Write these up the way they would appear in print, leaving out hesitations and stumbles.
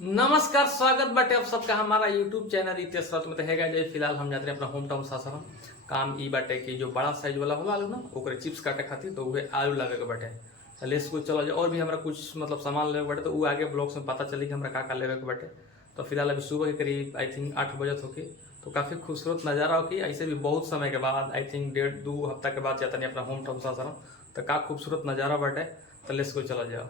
नमस्कार, स्वागत बाटे आप सबका हमारा यूट्यूब चैनल रितेश रथ में तो हैगा। जो फिलहाल हम जाते हैं अपना होम टाउन सासाराम। काम ई बाटे कि जो बड़ा साइज वाला होला आलू ना ओकरे चिप्स काटे खातिर तो उहे आलू लागे के बाटे। लेस को चलो जाए और भी हमारा कुछ मतलब सामान लेवे बाटे तो वो आगे ब्लॉग्स में पता चली कि हमरा का लेवे के बाटे। तो फिलहाल अभी सुबह के करीब आई थिंक 8 बजे होके तो काफ़ी खूबसूरत नज़ारा हो कि ऐसे भी बहुत समय के बाद आई थिंक 1.5-2 हफ्ता के बाद जाता नहीं अपना होम टाउन सासाराम। तो का खूबसूरत नज़ारा बाटे। तो लेस को चला जाओ।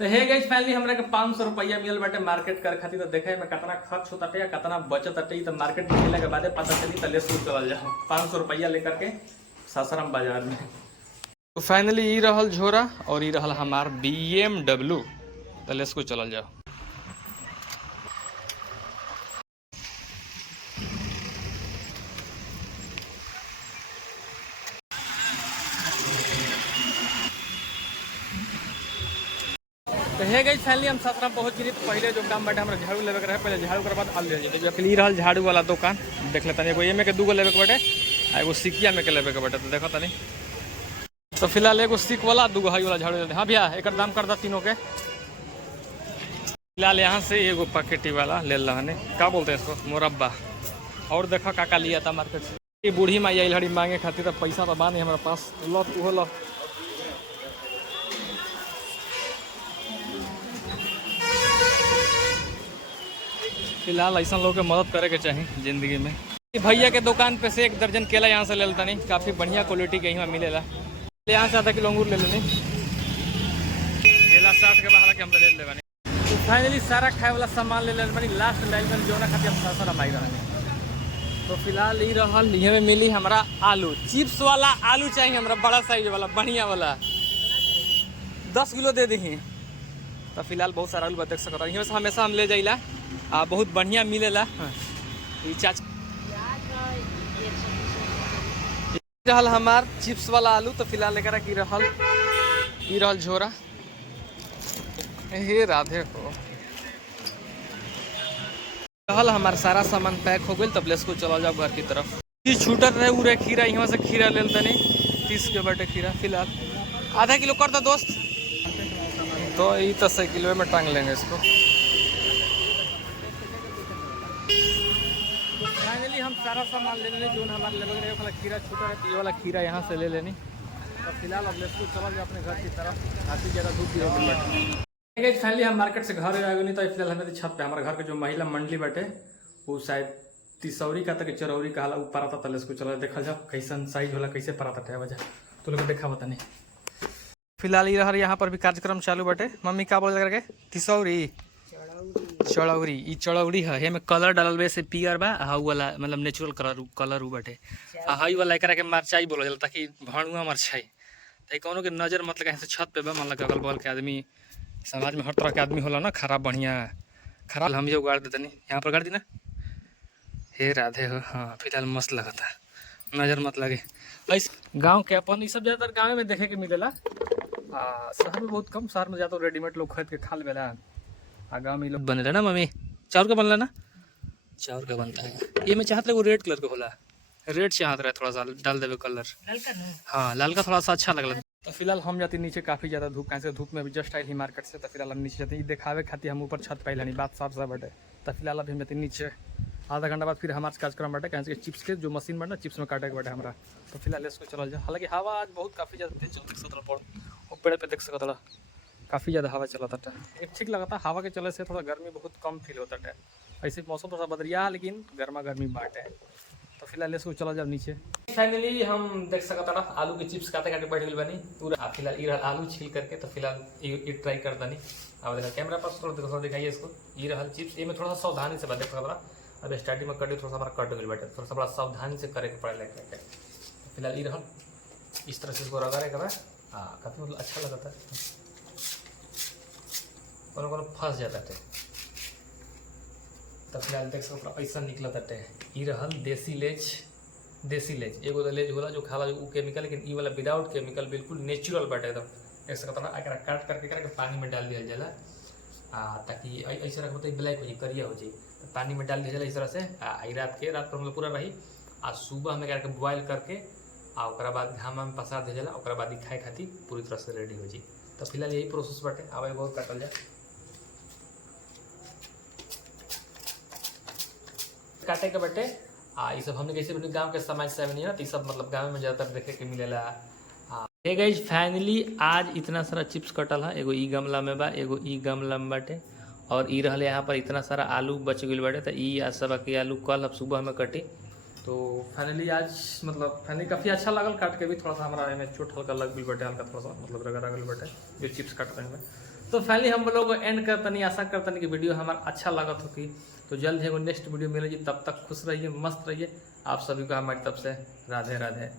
तो हे गाइस फाइनली हमरा के 500 रुपया मिल बाटे मार्केट कर खातिर। तो देखे में कितना खर्च होता है या कितना बचत है तो मार्केट में गेला के बाद पता चली। तो लेस चल जाओ 500 रुपया लेकर के सासाराम बाजार में। तो फाइनली ई रहल झोरा और ई रहल हमार BMW। तो लेस को चल जाओ। तो हे गई फाइनली हम सासाराम पहुंच गई। तो पहले जो काम बाटे हमरा झाड़ू लेवे के रहे, पहले झाड़ू के बाद आल ले जाए। जब ई रहल झाड़ू वाला दुकान देख लेता एगो एमे के दूगो लेवे के बाटे आ एगो सिकिया में के लेवे के बाटे। तो देखो तनी तो फिलहाल एगो सिक वाला दूगो हाई वाला झाड़ू ले। हाँ भैया एक दाम कर दा तीनों के। फिलहाल यहाँ से एगो पैकेटी वाला ले रहने का बोलते हैं इसको मुरब्बा। और देखो काका लिया था मार्केट से। ये बूढ़ी माई आई लड़ी मांगे खातिर तो पैसा तो बानी हमारे पास। लो तू लो। फिलहाल ऐसा लोग के मदद करे के चाहिए जिंदगी में। भैया के दुकान पे से 1 दर्जन केला यहाँ से ले लेता नहीं, काफ़ी बढ़िया क्वालिटी के यहाँ मिलेला। यहाँ से आधा किलो अंगूर ले लेनी। केला 60 के बाद हालांकि हम ले ले बनी। तो फाइनली सारा खाए वाला सामान ले ले बनी। लास्ट लाइन में जो ना खाती हम सारा माई रहा। तो फिलहाल ये रहल ये में मिली हमारा आलू चिप्स वाला आलू चाहिए हमरा बड़ा साइज वाला बढ़िया वाला 10 किलो दे दी। तो फिलहाल बहुत सारा आलू देख सकता है। से हमेशा हम ले जाइला बहुत बढ़िया मिलेला। रहल हमार चिप्स वाला आलू। तो फिलहाल लेकर की रहल झोरा। हे राधे हो रहल हमार सारा सामान पैक हो गई। तब लेस को चला जाओ घर की तरफ। छूटत रहे उरे खीरा यहाँ से खीरा ले तनी 30 के बाटे खीरा। फिलहाल आधा किलो कर दो दोस्त। तो ये तो किलो में टांग लेंगे इसको। फाइनली हम सारा सामान ले लेने जो हमारे लेवल वाला खीरा छूटा है। ये वाला खीरा यहाँ से ले लेनी। तो फिलहाल अब लेस को चला जाओ अपने घर की तरफ। काफ़ी ज़्यादा धूप भी हो गई। फाइनली हम मार्केट से घर आ गए। नहीं तो फिलहाल हमें छत पे हमारे घर के जो महिला मंडली बाटे वो शायद तिसौरी का तक चरौरी का हाला ऊपर आता। तो इसको चला देखा जाओ कैसन साइज होला कैसे पराता है वजह तो लोग देखा बता नहीं। फिलहाल ये रहा यहाँ पर भी कार्यक्रम चालू बाटे। मम्मी का बोल करके तिसौरी चढ़ौरी ई चढ़ौरी है में कलर डालल बे से पियर बा। हाउ वाला मतलब नेचुरल कलर बाटे। हाई वाला एकरा के मरचाई बोलल जाला ताकि भणुआ मरचाई। तो कोनो के नजर मतलब कहीं से छत पे बा मतलब अगल बगल के आदमी समाज में हर तरह के आदमी होला ना खराब बढ़िया खराब हम जो गाड़ देते नहीं यहाँ पर गाड़ दी ना। हे राधे हो। हाँ फिलहाल मस्त लगता नजर मत लगे। ऐसे गाँव के अपन ये सब ज़्यादातर गाँव में देखे के मिलेला। शहर में बहुत कम। शहर में ज़्यादा रेडीमेड लोग खरीद के खा लेला। गाँव में लोग बने ना मम्मी चाउर का बनला ना चाउर का बनता है। ये मैं चाहता वो रेड कलर का होला। रेड चाहत रहा थोड़ा सा डाल देवे कलर। हाँ लाल का थोड़ा सा अच्छा लगला। तो फिलहाल हम जाते नीचे काफ़ी ज़्यादा धूप कहीं से धूप में भी जस्ट आई ही मार्केट से। तो फिलहाल हम नीचे जाते दिखावे खाती हम ऊपर छत पे लानी बात साफ साफ बाटे। तो फिलहाल अभी हम जाते नीचे आधा घंटा बाद फिर हमारे कार्यक्रम बाटे कहीं से चिप्स के जो मशीन बाटे चिप्स में काटे के बाटे हमारा। तो फिलहाल इसको चल जाए। हालांकि हवा आज बहुत काफ़ी ज़्यादा तेज चलती है। पेड़ पे देख सकता काफ़ी ज़्यादा हवा चला था। ठीक लगा हवा के चले से थोड़ा गर्मी बहुत कम फील होता है। ऐसे मौसम थोड़ा बदलिया लेकिन गर्मा गर्मी बाट है। तो फिलहाल इसको चला जाओ नीचे। फाइनली हम देख सकता आलू के चिप्स काटे काटे बैठ गई बनी पूरा। फिलहाल ये आलू छील करके तो फिलहाल ये ट्राई कर दनी। अब देखा कैमरा पास थोड़ा दिखाइए इसको। ये रहा चिप्स ये में थोड़ा सा सावधानी से देख सकता। अब स्टार्टिंग में कटे थोड़ा सा हमारा कट गई बैठे थोड़ा सा बड़ा सावधानी से करे के पड़े। फिलहाल ये रहा इस तरह से इसको रगड़े के बाद काफ़ी मतलब अच्छा लगता है। कोनो फंस जाता है। तो फिलहाल देख सकते ऐसा निकला था। ये रहल देसी लेज एगो लेज होला जो खाला जो केमिकल लेकिन ये वाला विदाउट केमिकल बिल्कुल नेचुरल बाटे एकदम। देख सकता एकरा काट करके पानी में डाल दिया जाला ताकि ऐसा रखते ब्लैक हो जाए करिया हो जाए। तो पानी में डाल दिया जाला इस तरह से रात पर मतलब पूरा रही। सुबह में करके बॉयल करके बाद घामा में पसार दिया जाला। बाद खाए खातिर पूरी तरह से रेडी हो जाए। तो फिलहाल यही प्रोसेस बाटे। अब एगो काटल जाए। काटे के बटे ये सब हमने कैसे अपने गांव के समाज से नहीं ना, तो सब मतलब गांव में ज़्यादातर देखे के मिलेला। हे गाइस फाइनली आज इतना सारा चिप्स कटल है, एगो ई गमला में बा, एगो ई गमला में बाटे, और ई रहले यहाँ पर इतना सारा आलू बच गई बाटे। तो ई आज सब के आलू कल अब सुबह में कटी। तो फाइनली आज मतलब फाइनली काफ़ी अच्छा लगल काट के भी, थोड़ा सा हमारा में चोट हल्का लग भी बटे, हल्का थोड़ा सा मतलब रगड़ गल बटे जो चिप्स काट रहे हैं। तो फाइनली हम लोग एंड करतनी, आशा करतनी कि वीडियो हमारा अच्छा लगत होगी। तो जल्द ही नेक्स्ट वीडियो मिलेगी, तब तक खुश रहिए, मस्त रहिए। आप सभी को हमारी तरफ से राधे राधे।